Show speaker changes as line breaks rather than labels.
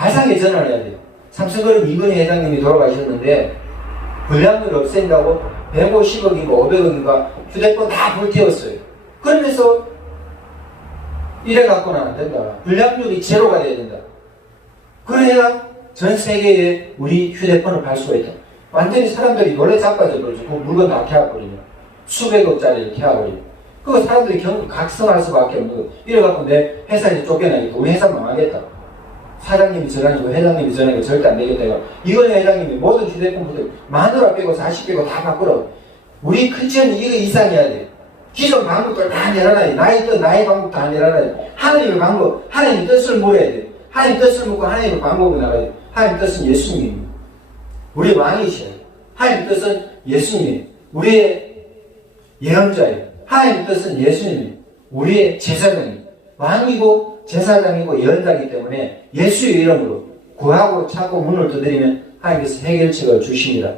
회장에 전화를 해야 돼요. 삼성그룹 이건희 회장님이 돌아가셨는데 불량률 없앤다고 150억인가 500억인가 휴대폰 다 불태웠어요. 그러면서 이래 갖고는 안 된다. 불량률이 제로가 돼야 된다. 그래야 전 세계에 우리 휴대폰을 팔 수가 있다. 완전히 사람들이 놀래 자빠져 버리죠. 그 물건 다 캐와버리면. 수백억짜리를 캐와버리면. 그거 사람들이 결국 각성할 수밖에 없는 거. 이래갖고 내 회사에서 쫓겨나니까 우리 회사 망하겠다. 사장님이 전화니고 회장님이 전화니까 절대 안 되겠다. 이거. 이건 회장님이 모든 휴대폰부터 마누라 빼고 40 빼고 다 바꾸라고. 우리 큰지연이 이거 이상해야 돼. 기존 방법들 다 내려놔야 돼. 나의 뜻, 나의 방법 다 내려놔야 돼. 하나님의 방법, 하나님의 뜻을 물어야 돼. 하나님 뜻을 묻고 하나님의 방법을 나가야 돼. 하나님 뜻은 예수님. 우리 왕이셔요. 하나님 뜻은 예수님. 우리의 예언자예요. 하나님 뜻은 예수님. 우리의 제사장이에요. 왕이고 제사장이고 예언자이기 때문에 예수의 이름으로 구하고 찾고 문을 두드리면 하나님께서 해결책을 주십니다.